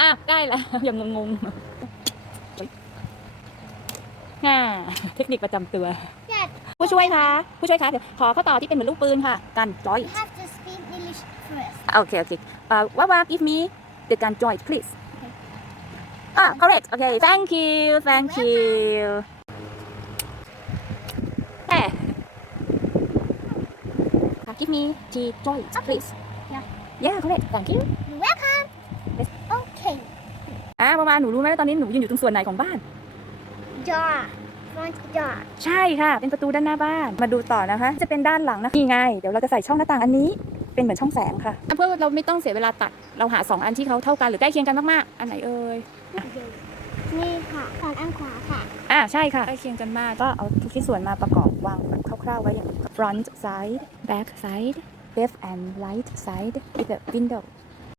อะใกล้แล้วยังงงๆฮ่าเทคนิคประจำตัว Yeah, ผู้ช่วยคะผู้ช่วยคะเดี๋ยวขอข้อต่อที่เป็นเหมือนลูกปืนค่ะ กันจอย you have to speak English first. โอเคโอเคเอ่อว่าว่า give me the gun joy please อะ correct โอเค thank you thank you แต่ give me the joy please Yeah. yeah correct thank you You're welcome. Yes. Okay. อะประมาณหนูรู้ไหมว่าตอนนี้หนูยืนอยู่ตรงส่วนไหนของบ้าน Door. Front door. ใช่ค่ะ เป็นประตูด้านหน้าบ้านมาดูต่อนะคะ จะเป็นด้านหลังนะนี่ไงเดี๋ยวเราจะใส่ช่องหน้าต่างอันนี้ เป็นเหมือนช่องแสงค่ะเพื่อเราไม่ต้องเสียเวลาตัดเราหา 2 อันที่เขาเท่ากันหรือใกล้เคียงกันมากๆอันไหนเอ่ยนี่ค่ะฝั่งอันขวาค่ะ อ่าใช่ค่ะใกล้เคียงกันมากก็เอาทุกชิ้นส่วนมาประกอบวางแบบคร่าวๆไว้อย่างนี้ front side back side left and right side with a window